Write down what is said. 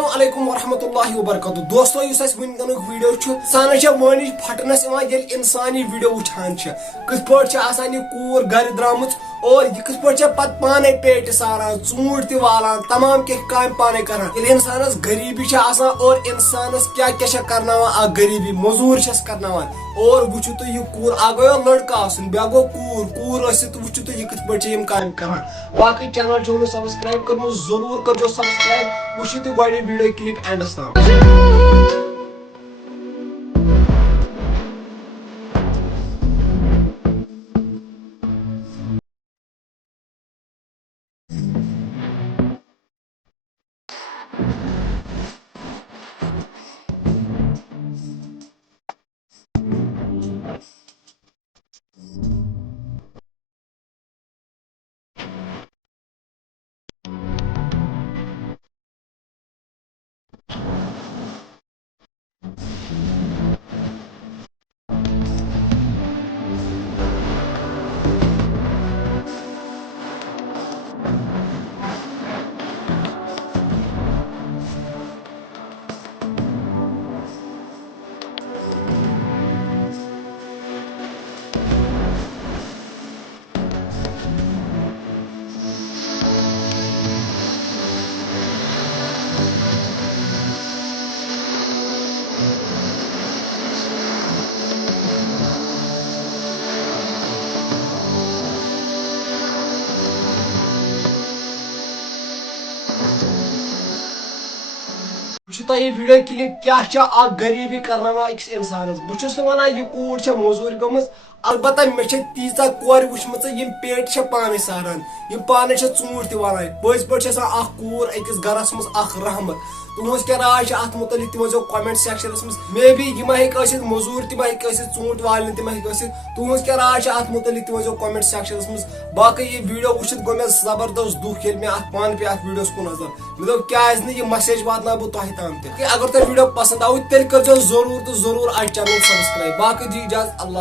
अस्सलामुअलैकुम वरहमतुल्लाहि वबरकातुहू। दोस्तों वनक वीडियो इंसान मानी फटनस इंसान यह वीडियो वुचान कथ पे कूर घर द्राम और यह कथ पे पाने पेट सारान चूट तालान तमाम कह पाने कर इंसानस गरीबी और इंसानस क्या क्या कर गरीबी मजूर कर और वो तुह कूर आ गो लड़का बे गो कूर कूर वो तुह यह कथ पे कर बाकी चैनल सब्सक्राइब कर जरूर कर सब्सक्राइब वो गो वीडियो क्लिप एंडस तक। वीडियो क्लिप क्या गरीबी कर इंसान बहुत यह कूर मजूर गम अलबत्ता मे तीचा कोर वुचम पेट पाने सारान यह पाने चूट वालान पज पे कूर अकिस गरस मज रहमत तुज क्या राय अत मुतल तम वो कमेंट सेक्शनस मज मे बी यह हे मजूर तम हे चूट वाल तम हे तुज क्या राय अत मुतल तम वो कमेंट सेक्शनस मज बाकी यह वीडियो वो गो मे जबरदस्त दुख ये मे पान पे वीडियो को नजर मे दोप क्या यह मैसेज वात बह तह ताम अगर तुम वीडियो पसंद आव तेल कर जरूर तो जरूर चैनल सब्सक्राइब बाकी दी इजाजत अल्लाह।